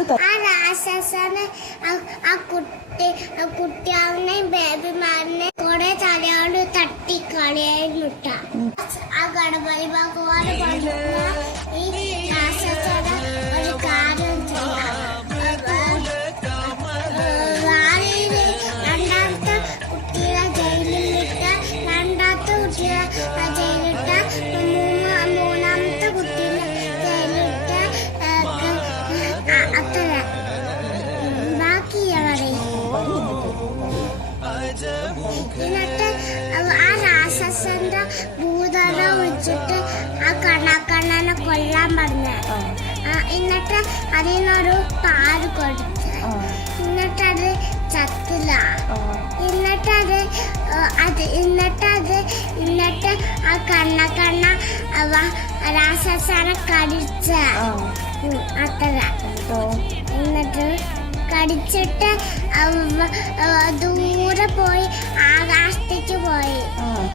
അത് ആ രാക്ഷസന് കുട്ടിയാവിനെ ബേബിമാരിനെ കുറെ തലയോട് തട്ടി കളിയായിട്ട ആ ഗണപതി ഭഗവാന് പറഞ്ഞ ഈ രാക്ഷസന് ഒരു കാര്യം ചെയ്യാം. ഭാര്യയില് രണ്ടാമത്തെ കുട്ടികളെ ജയിലിലിട്ട് രണ്ടാമത്തെ കുട്ടികളെ ജയിലിട്ട് മൂന്നാമത്തെ കുട്ടീനെ ജയിലിട്ട് അത്ര ബാക്കിയാ പറയും. എന്നിട്ട് ആ രാക്ഷസന്റെ ഭൂതറ വെച്ചിട്ട് ആ കണ്ണനെ കൊല്ലാൻ പറഞ്ഞ. എന്നിട്ട് അതിനൊരു പാല് കൊടുത്ത് എന്നിട്ടത് ചത്തില്ല. എന്നിട്ട് ആ കണ്ണ രാക്ഷസനെ കടിച്ച അത്ര. എന്നിട്ട് കടിച്ചിട്ട് ദൂരെ പോയി